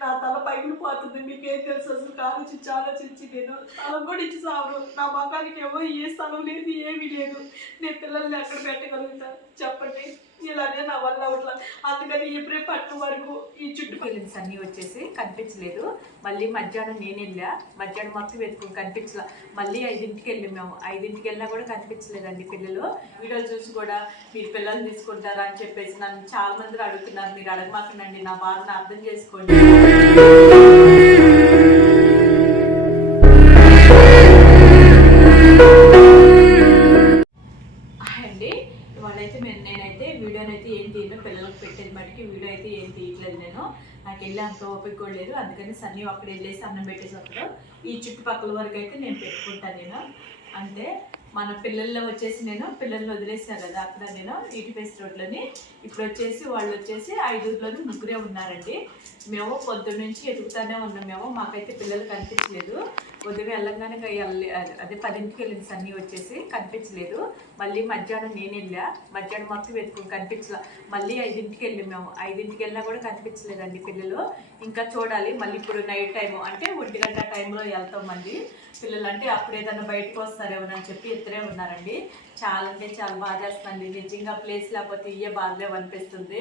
నా తల పగిలిపోతుంది. మీకేం తెలుసు అసలు ఆలోచించి నేను స్థలం కూడా ఇచ్చి సావరు. నా మకానికి ఏమో ఏ స్థలం లేదు, ఏమీ లేదు. నేను పిల్లల్ని ఎక్కడ పెట్టగలుగుతా చెప్పండి. ఇలానే నా వల్ల అట్లా. అందుకని ఎప్పుడే పట్టు వరకు ఈ చుట్టుపక్కల అన్నీ వచ్చేసి కనిపించలేదు. మళ్ళీ మధ్యాహ్నం నేను వెళ్ళా, మధ్యాహ్నం మొత్తం వెతుకుని కనిపించలే. మళ్ళీ 5ంటికి వెళ్ళి మేము 5ంటికి వెళ్ళినా కూడా కనిపించలేదండి పిల్లలు. వీడియో చూసి కూడా మీరు పిల్లల్ని తీసుకుంటారా అని చెప్పేసి నన్ను చాలా మంది అడుగుతున్నారు. మీరు అడగమాకండి, నా బాధను అర్థం చేసుకోండి. అండి ఇవాళైతే నేనైతే వీడియోనైతే ఏం తీయను, పిల్లలకు పెట్టేది మటుకి వీడియో అయితే ఏం తీయట్లేదు. నాకు వెళ్ళి అంత ఓపిక కూడా లేదు. అందుకని సన్నీ అక్కడ వెళ్ళేసి అన్నం పెట్టేసి వస్తాడు. ఈ చుట్టుపక్కల వరకు అయితే నేను పెట్టుకుంటాను. అంటే మన పిల్లల్లో వచ్చేసి పిల్లల్ని వదిలేసాను కదా అక్కడ ఈటీపీఎస్ రోడ్లోని. ఇప్పుడు వచ్చేసి వాళ్ళు వచ్చేసి 5ఊర్లోని 3 ఉన్నారండి. మేము పొద్దున్న నుంచి ఎదుగుతానే ఉన్నాం. మాకైతే పిల్లలు కనిపించలేదు. ఉదయం వెళ్ళంగానే అదే 10ంటికి వెళ్ళింది సన్నీ వచ్చేసి కనిపించలేదు. మళ్ళీ మధ్యాహ్నం నేను వెళ్ళా, మధ్యాహ్నం మొత్తం వెతుకుని కనిపించలే. మళ్ళీ 5ంటికి వెళ్ళి మేము 5ంటికి వెళ్ళినా కూడా కనిపించలేదండి పిల్లలు. ఇంకా చూడాలి. మళ్ళీ ఇప్పుడు నైట్ టైము అంటే 1 గంట టైంలో వెళ్తాం మళ్ళీ. పిల్లలు అంటే అప్పుడు ఏదన్నా బయటకు వస్తారేమోనని చెప్పి ఇద్దరే ఉన్నారండి. చాలా అంటే చాలా బాధేస్తుంది నిజంగా. ప్లేస్ లేకపోతే ఇయ్యే బాధలేవు అనిపిస్తుంది.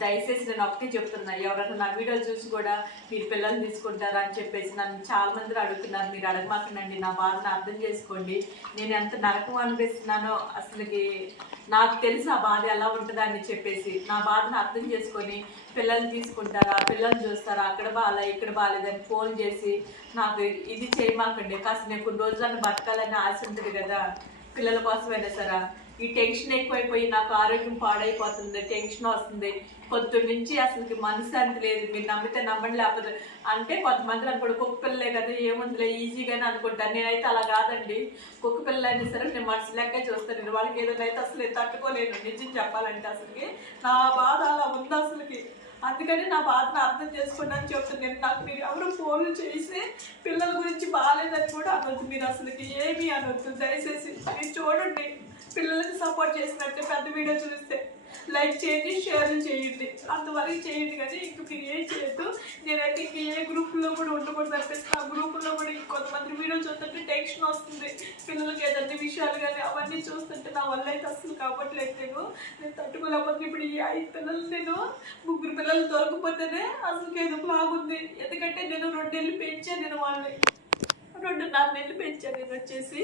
దయచేసి నేను ఒకటే చెప్తున్నా, ఎవరైనా నా వీడియో చూసి కూడా మీరు పిల్లల్ని తీసుకుంటారా అని చెప్పేసి నన్ను చాలా మంది అడుగుతున్నారు. మీరు అడగమాకండి, నా బాధను అర్థం చేసుకోండి. నేను ఎంత నరకం అనిపిస్తున్నానో అసలుకి నాకు తెలుసు ఆ బాధ ఎలా ఉంటుందని చెప్పేసి. నా బాధను అర్థం చేసుకొని పిల్లల్ని తీసుకుంటారా, పిల్లల్ని చూస్తారా, అక్కడ బాగా ఇక్కడ బాగాలేదని ఫోన్ చేసి నాకు ఇది చేయమాకండి. కాస్త నేను కొన్ని రోజులను బతకాలని ఆశ ఉంటుంది కదా పిల్లల కోసమైనా సరే. ఈ టెన్షన్ ఎక్కువైపోయి నాకు ఆరోగ్యం పాడైపోతుంది, టెన్షన్ వస్తుంది. పొద్దున్న నుంచి అసలుకి మనశ్శాంతి లేదు. మీరు నమ్మితే నమ్మండి, లేకపోతే అంటే కొంతమంది అనుకోండి కుక్క పిల్లలే కదా ఏముందిలే ఈజీగానే అనుకుంటాను. నేనైతే అలా కాదండి. కుక్క పిల్లలు అయినా సరే నేను మనసు లెక్క చూస్తాను. వాళ్ళకి ఏదైనా అయితే అసలు తట్టుకోలేను నిజం చెప్పాలంటే. అసలుకి నా బాధ అలా ఉంది అసలుకి. అందుకని నా బాధను అర్థం చేసుకోండి అని చెప్తున్నాను. నాకు మీరు ఎవరు ఫోన్లు చేసి పిల్లల గురించి బాగాలేదని కూడా అనొద్దు. మీరు అసలుకి ఏమీ అనొద్దు. దయచేసి మీరు చూడండి, పిల్లలకి సపోర్ట్ చేసినట్టే పెద్ద వీడియో చూస్తే లైక్ చేయండి, షేర్లు చేయండి, అంతవరకు చేయండి. కానీ ఇంక మీరు ఏం చేయొద్దు. నేనైతే ఇంక ఏ గ్రూపుల్లో కూడా ఉండకూడదు అనిపిస్తుంది. ఆ గ్రూపుల్లో కూడా ఇంకొంతమంది వీడియో చూస్తుంటే టెన్షన్ వస్తుంది. పిల్లలకి ఏదైనా విషయాలు కానీ అవన్నీ చూస్తుంటే నా వల్ల అయితే అసలు కావట్లేదు. నేను తట్టుకోలేకపోతే ఇప్పుడు ఈ 5 పిల్లలు 3 పిల్లలు దొరకపోతేనే అసలు ఏదో బాగుంది. ఎందుకంటే నేను 2 నెలలు పెంచాను వాళ్ళని, 2.5 నెలలు పెంచాను వచ్చేసి.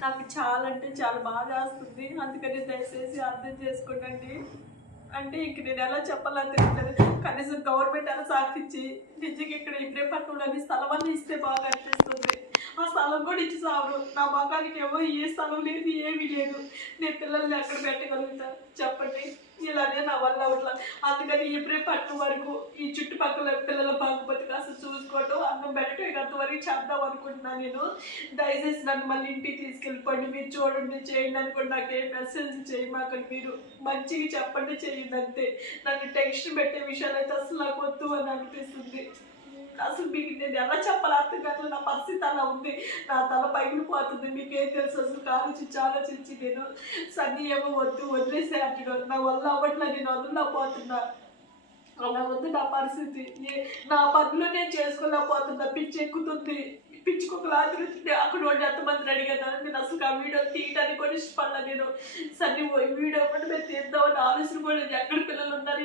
నాకు చాలా అంటే చాలా బాధ వస్తుంది. అందుకని దయచేసి అర్థం చేసుకోండి. అంటే ఇంక నేను ఎలా చెప్పాలని తెలియలేదు. కనీసం గవర్నమెంట్ అలా సాధించి నిజంగా ఇక్కడ ఇబ్రహీంపట్నంలోని స్థలం అన్నీ ఇస్తే బాగా అనిపిస్తుంది. ఆ స్థలం కూడా ఇచ్చి సావరు. నా మకానికి ఏమో ఏ స్థలం లేదు, ఏమీ లేదు. నేను పిల్లల్ని ఎక్కడ పెట్టగలుగుతా చెప్పండి. ఇలానే నా వల్ల అట్లా. అందుకని ఇబ్రహీంపట్నం వరకు ఈ చుట్టుపక్కల పిల్లల బాగుపతి కాస్త చూసుకోవటం, అన్నం పెట్టడం ఇక అంతవరకు చేద్దాం అనుకుంటున్నాను నేను. దయచేసి నన్ను మళ్ళీ ఇంటికి తీసుకెళ్ళిపోండి. మీరు చూడండి, చేయండి అనుకోండి. నాకు ఏ మెసేజ్ చేయమాకండి. మీరు మంచిగా చెప్పండి, చేయండి అంతే. నన్ను టెన్షన్ పెట్టే విషయాలు అయితే అసలు నాకు వద్దు అని అనిపిస్తుంది. అసలు మీకు నేను ఎలా చెప్పాలి అర్థం కాదు. నా పరిస్థితి అలా ఉంది. నా తల పగిలిపోతుంది. మీకేం తెలుసు అసలు ఆలోచించి నేను సన్నీ ఏమో వదిలేసే అంటున్నాను. నా వల్ల అవ్వట్లా, నేను వదలలేకపోతున్నా. అలా ఉంది నా పరిస్థితి. నా పనులు నేను చేసుకోలేకపోతున్నా. పిచ్చి ఎక్కుతుంది. పిచ్చుకోక లాగుతుంది. అక్కడ వాళ్ళు ఎంతమందిని అడిగాను. నేను అసలు ఆ వీడియో తీయడానికి కూడా ఇష్టపడలా. నేను సన్ని వీడియో కూడా మేము తీద్దామని ఆలోచన కూడా ఎక్కడ పిల్లలు ఉన్నారు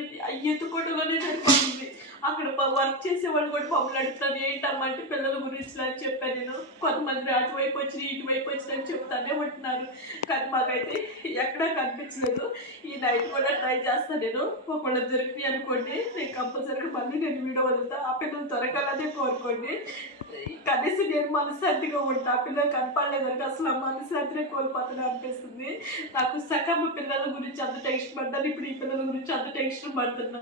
ఎత్తుకోవడంలోనే సరిపోతుంది. అక్కడ వర్క్ చేసేవాళ్ళు కూడా మమ్మల్ని అడుగుతాను ఏంటమ్మా అంటే పిల్లల గురించి అని చెప్పాను నేను. కొంతమంది అటువైపు వచ్చి ఇటువైపు వచ్చిన అని చెప్తానే ఉంటున్నారు. కానీ మాకైతే ఎక్కడా కనిపించలేదు. ఈ నైట్ కూడా ట్రై చేస్తాను నేను. ఒకవేళ దొరికినాయి అనుకోండి నేను కంపల్సరీగా మళ్ళీ నేను వీడియో వదులుతా. ఆ పిల్లలు దొరకాలనే కోరుకోండి. కనీసం నేను మనశ్శాంతిగా ఉంటా. పిల్లలు కనపడలేదంటే అసలు ఆ మనశ్శాంతినే కోల్పోతాను అనిపిస్తుంది నాకు. సగం పిల్లల గురించి అంత టెన్షన్ పడ్డాను. ఇప్పుడు ఈ పిల్లల గురించి అంత టెన్షన్ పడుతున్నా.